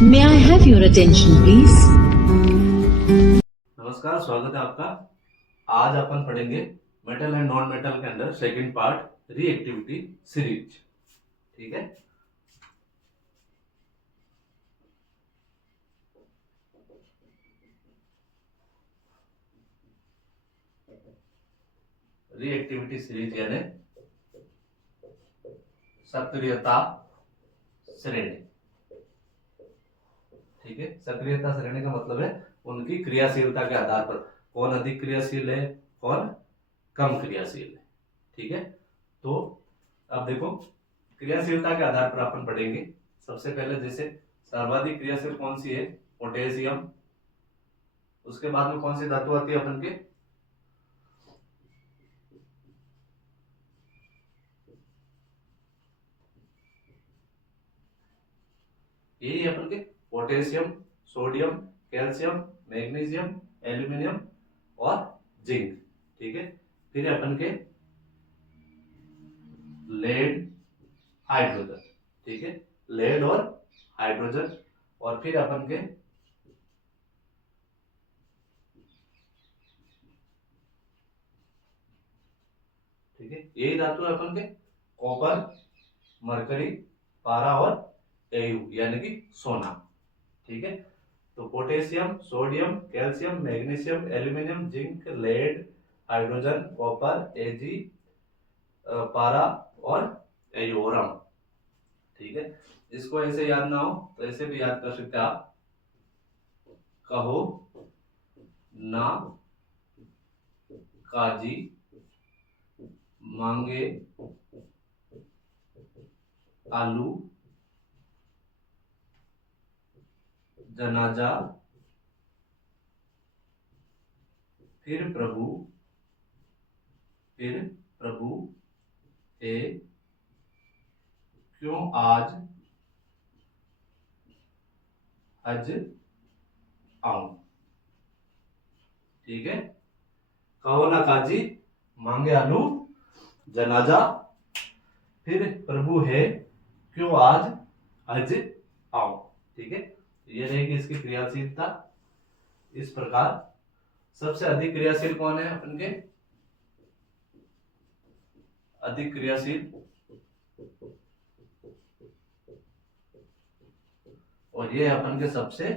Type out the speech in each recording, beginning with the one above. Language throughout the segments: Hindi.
May I have your attention, please? नमस्कार, स्वागत है आपका। आज अपन पढ़ेंगे मेटल एंड नॉन मेटल के अंदर सेकंड पार्ट रिएक्टिविटी सीरीज। ठीक है, रिएक्टिविटी सीरीज यानी सक्रियता श्रेणी। ठीक है, सक्रियता श्रेणी का मतलब है उनकी क्रियाशीलता के आधार पर कौन अधिक क्रियाशील है, कौन कम क्रियाशील है। ठीक है, तो अब देखो क्रियाशीलता के आधार पर अपन पढ़ेंगे। सबसे पहले जैसे सर्वाधिक क्रियाशील कौन सी है, पोटेशियम। उसके बाद में कौन सी धातु आती है अपन के, यही है अपन के potassium, sodium, calcium, magnesium, aluminium और जिंक। ठीक है, फिर अपन के लेड, हाइड्रोजन। ठीक है, लेड और हाइड्रोजन। और फिर अपन के ठीक है, यही धातु है अपन के कॉपर, मरकरी, पारा और एयू यानी कि सोना। ठीक है, तो potassium, sodium, calcium, magnesium, aluminium, zinc, lead, hydrogen, copper, AG, पारा और एयोरम। ठीक है, इसको ऐसे याद ना हो तो ऐसे भी याद कर सकते हैं आप। कहो ना काजी मांगे आलू जनाजा फिर प्रभु ए क्यों आज हज आऊं। ठीक है, कहो ना काजी मांगे आलू जनाजा फिर प्रभु है क्यों आज हज आऊं। ठीक है, ये रहेगी इसकी क्रियाशीलता। इस प्रकार सबसे अधिक क्रियाशील कौन है अपन के, अधिक क्रियाशील, और ये अपन के सबसे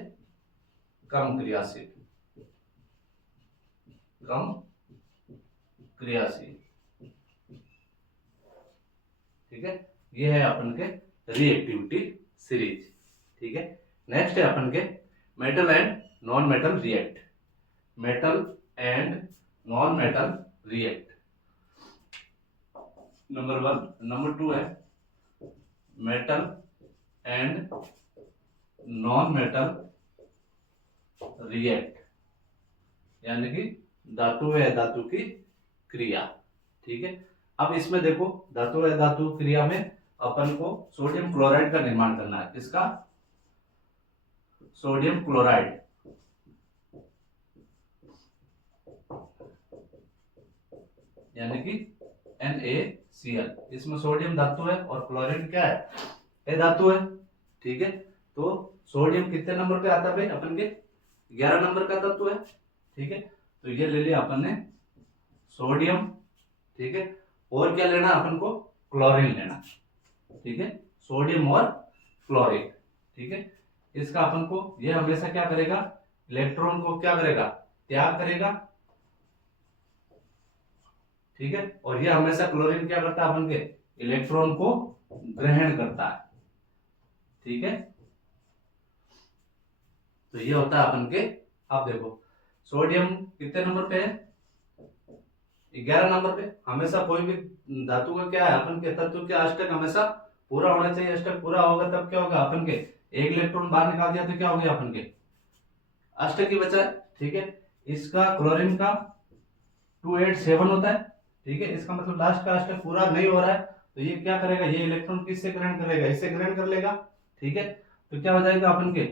कम क्रियाशील, कम क्रियाशील। ठीक है, ये है अपन के रिएक्टिविटी सीरीज। ठीक है, नेक्स्ट है अपन के metal and non metal react. Metal and non metal react number 1। Number 2 है metal and non metal react यानी कि धातु है धातु की क्रिया। ठीक है, अब इसमें देखो धातु है धातु क्रिया में अपन को सोडियम क्लोराइड का निर्माण करना है। किसका, सोडियम क्लोराइड यानी कि NaCl। इसमें सोडियम धातु है और क्लोरीन क्या है, ए धातु है। ठीक है, तो सोडियम कितने नंबर पे आता है भाई अपन के, 11 नंबर का धातु है। ठीक है, तो ये ले लिया अपन ने सोडियम। ठीक है, और क्या लेना अपन को, क्लोरीन लेना। ठीक है, सोडियम और क्लोरीन। ठीक है, इसका अपन को ये हमेशा क्या करेगा, इलेक्ट्रॉन को क्या करेगा, त्याग करेगा। ठीक है, और ये हमेशा क्लोरीन क्या करता है अपन के, इलेक्ट्रॉन को ग्रहण करता है। ठीक है, तो ये होता है अपन के। अब देखो सोडियम कितने नंबर पे है, 11 नंबर पे। हमेशा कोई भी धातु का क्या है अपन के, तत्व के अष्टक हमेशा पूरा होना चाहिए। अष्टक पूरा होगा तब क्या होगा अपन के, एक इलेक्ट्रॉन बाहर निकाल दिया तो क्या हो गया अपन के, अष्टक ही बचा है। ठीक है, इसका क्लोरीन का 287 होता है। ठीक है, इसका मतलब लास्ट का अष्टक पूरा नहीं हो रहा है, तो ये क्या करेगा, ये इलेक्ट्रॉन किससे ग्रहण करेगा, इससे ग्रहण कर लेगा। ठीक है, तो क्या हो जाएगा अपन के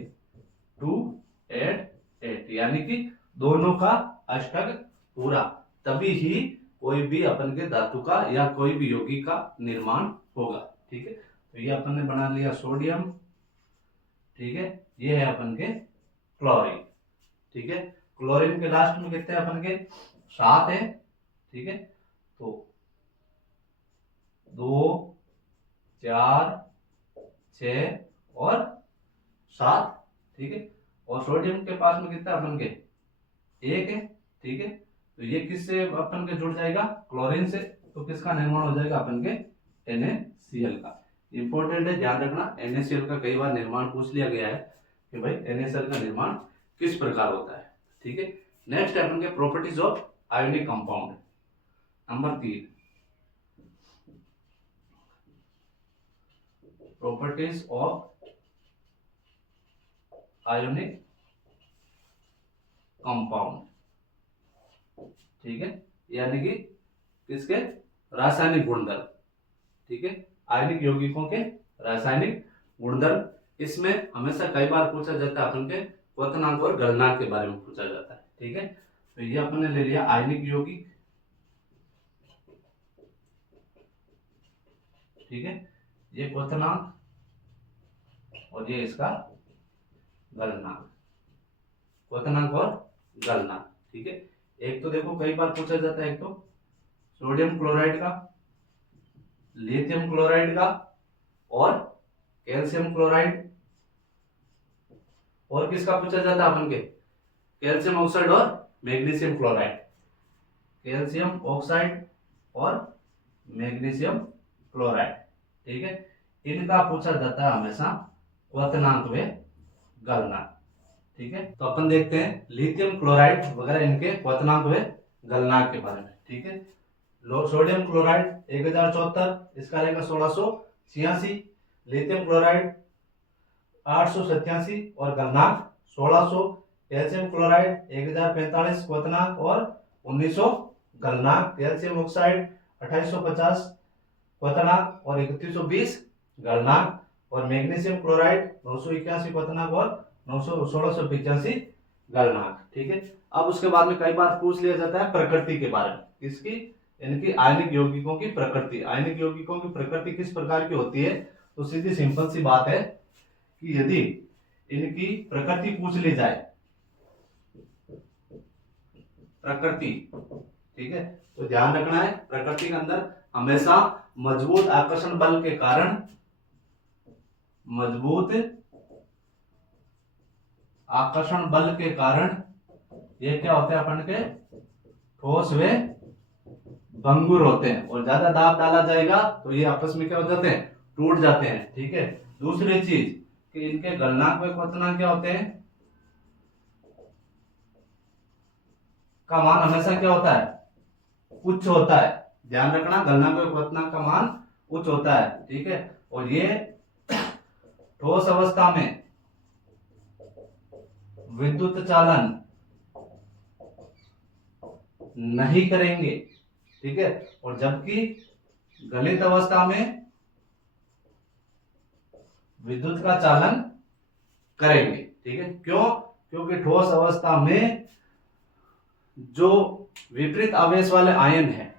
288 यानी कि दोनों का अष्टक पूरा, तभी ही कोई भी अपन के धातु का या कोई भी यौगिक का निर्माण होगा। ठीक है, तो ये अपन ने बना लिया सोडियम। ठीक है, ये है अपन के क्लोरीन। ठीक है, क्लोरीन के लास्ट में कितने अपन के 7 है। ठीक है, तो 2 4 6 और 7। ठीक है, और सोडियम के पास में कितना अपन के 1 है। ठीक है, तो ये किससे अपन के जुड़ जाएगा, क्लोरीन से। तो किसका निर्माण हो जाएगा अपन के NaCl का। इंपॉर्टेंट है, ध्यान रखना, NaCl का कई बार निर्माण पूछ लिया गया है कि भाई NaCl का निर्माण किस प्रकार होता है। ठीक है, नेक्स्ट है अपन के properties of ionic compound. Number 3, properties of ionic compound. ठीक है, यानी कि किसके रासायनिक गुणधर्म। ठीक है, आयनिक यौगिकों के रासायनिक गुणधर्म। इसमें हमेशा कई बार पूछा जाता है अपन के क्वथनांक और गलनांक के बारे में पूछा जाता है। ठीक है, तो ये अपन ने ले लिया आयनिक यौगिक। ठीक है, ये क्वथनांक और ये इसका गलनांक, क्वथनांक और गलनांक। ठीक है, एक तो देखो कई बार पूछा जाता है, एक तो सोडियम क्लोराइड का, लिथियम क्लोराइड का और कैल्शियम क्लोराइड। और किसका पूछा जाता है अपन के कैल्शियम ऑक्साइड और मैग्नीशियम क्लोराइड, कैल्शियम ऑक्साइड और मैग्नीशियम क्लोराइड। ठीक है, इनका पूछा जाता है हमेशा क्वथनांक व गलनांक। ठीक है, तो अपन देखते हैं लिथियम क्लोराइड वगैरह इनके क्वथनांक व गलनांक के बारे में। ठीक है, सोडियम क्लोराइड 1074, इसका रहेगा 1686, लिथियम क्लोराइड 887 और गलनांक 1600, कैल्शियम क्लोराइड 1045 क्वथनांक और 1900 गलनांक, कैल्शियम ऑक्साइड 2850 क्वथनांक और 3120 गलनांक, और मैग्नीशियम क्लोराइड 981 क्वथनांक और 1685 गलनांक। ठीक है, अब उसके बाद में कई बार पूछ लिया जाता है प्रकृति के बारे में, इसकी इनकी आयनिक यौगिकों की प्रकृति। आयनिक यौगिकों की प्रकृति किस प्रकार की होती है, तो सीधी सिंपल सी बात है कि यदि इनकी प्रकृति पूछ ली जाए, प्रकृति, ठीक है, तो ध्यान रखना है प्रकृति के अंदर हमेशा मजबूत आकर्षण बल के कारण, मजबूत आकर्षण बल के कारण ये क्या होते हैं अपन के ठोस व भंगुर होते हैं, और ज्यादा दाब डाला जाएगा तो ये आपस में क्या हो जाते हैं, टूट जाते हैं। ठीक है, दूसरी चीज कि इनके गलनांक व क्वथनांक क्या होते हैं, का मान हमेशा क्या होता है, उच्च होता है। ध्यान रखना, गलनांक व क्वथनांक का मान उच्च होता है। ठीक है, और ये ठोस अवस्था में विद्युत चालन नहीं करेंगे। ठीक है, और जबकि गलित अवस्था में विद्युत का चालन करेंगे। ठीक है, क्यों, क्योंकि ठोस अवस्था में जो विपरीत आवेश वाले आयन है,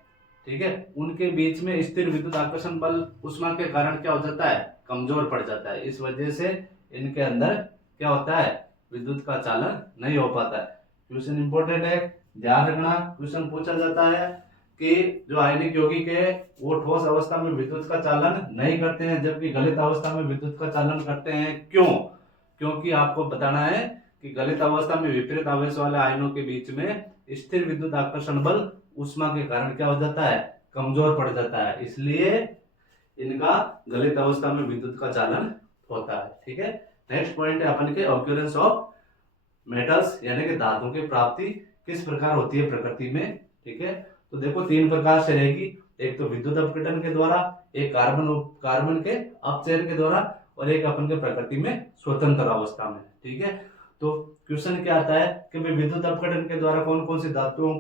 ठीक है, उनके बीच में स्थिर विद्युत आकर्षण बल ऊष्मा के कारण क्या हो जाता है, कमजोर पड़ जाता है। इस वजह से इनके अंदर क्या होता है, विद्युत का चालन नहीं हो पाता है। क्वेश्चन इंपॉर्टेंट है, ध्यान रखना, क्वेश्चन पूछा जाता है कि जो आयनिक यौगिक है वो ठोस अवस्था में विद्युत का चालन नहीं करते हैं, जबकि गलित अवस्था में विद्युत का चालन करते हैं। क्यों, क्योंकि आपको बताना है कि गलित अवस्था में विपरीत आवेश वाले आयनों के बीच में स्थिर विद्युत आकर्षण बल ऊष्मा के कारण क्या हो जाता है, कमजोर पड़ जाता है, इसलिए इनका गलित अवस्था में विद्युत का चालन होता है। ठीक है, नेक्स्ट पॉइंट है अपन के ऑक्यूरेंस ऑफ मेटल्स, यानी कि धातुओं की प्राप्ति किस प्रकार होती है प्रकृति में। ठीक है, तो देखो 3 प्रकार से रहेगी, एक तो विद्युत अपघटन के द्वारा, एक कार्बन के अपचयन के द्वारा, और एक अपन के प्रकृति में स्वतंत्र अवस्था में। ठीक है, तो क्वेश्चन क्या आता है कि विद्युत अपघटन के द्वारा कौन कौन सी धातुओं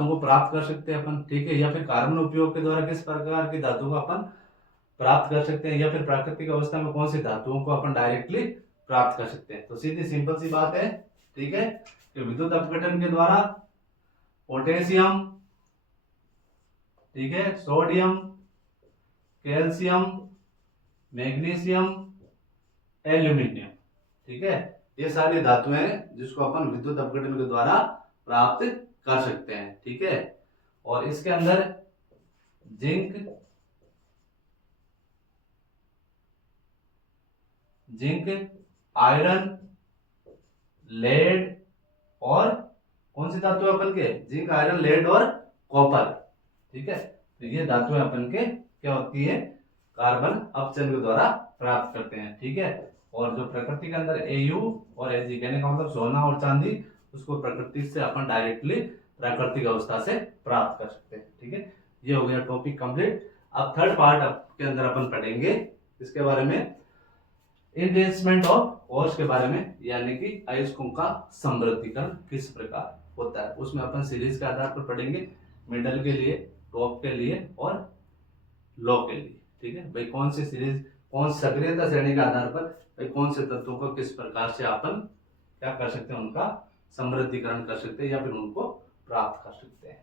को प्राप्त कर सकते हैं अपन। ठीक है, या फिर कार्बन उपयोग के द्वारा किस प्रकार की धातु को अपन प्राप्त कर सकते हैं, या फिर प्राकृतिक अवस्था में कौन सी धातुओं को अपन डायरेक्टली प्राप्त कर सकते हैं। तो सीधी सिंपल सी बात है, ठीक है, कि विद्युत अपघटन के द्वारा पोटेशियम, ठीक है, सोडियम, कैल्शियम, मैग्नीशियम, एल्यूमिनियम। ठीक है, ये सारी धातुएं हैं जिसको अपन विद्युत अपघटन के द्वारा प्राप्त कर सकते हैं। ठीक है, और इसके अंदर जिंक, आयरन, लेड और कौन सी धातु है अपन के, जिंक, आयरन, लेड और कॉपर। ठीक है, तो ये धातुएं अपन के क्या होती है, कार्बन अपचन के द्वारा प्राप्त करते हैं। ठीक है, और जो प्रकृति के अंदर Au और Ag कहने का मतलब सोना और चांदी, उसको प्रकृति से अपन डायरेक्टली प्राकृतिक अवस्था से प्राप्त कर सकते हैं। ठीक है, ये हो गया टॉपिक कंप्लीट। अब थर्ड पार्ट के अंदर अपन पढ़ेंगे इसके बारे में, इनहेंसमेंट ऑफ ओर्स के बारे में, यानी कि अयस्कों का समृद्धिकरण किस प्रकार होता है। उसमें अपन सीरीज के आधार पर पढ़ेंगे, मिडल के लिए, टॉप के लिए और लो के लिए। ठीक है भाई, कौन सी सीरीज, कौन सक्रियता श्रेणी के आधार पर भाई कौन से तत्वों को किस प्रकार से अपन क्या कर सकते हैं, उनका समृद्धिकरण कर सकते हैं या फिर उनको प्राप्त कर सकते हैं।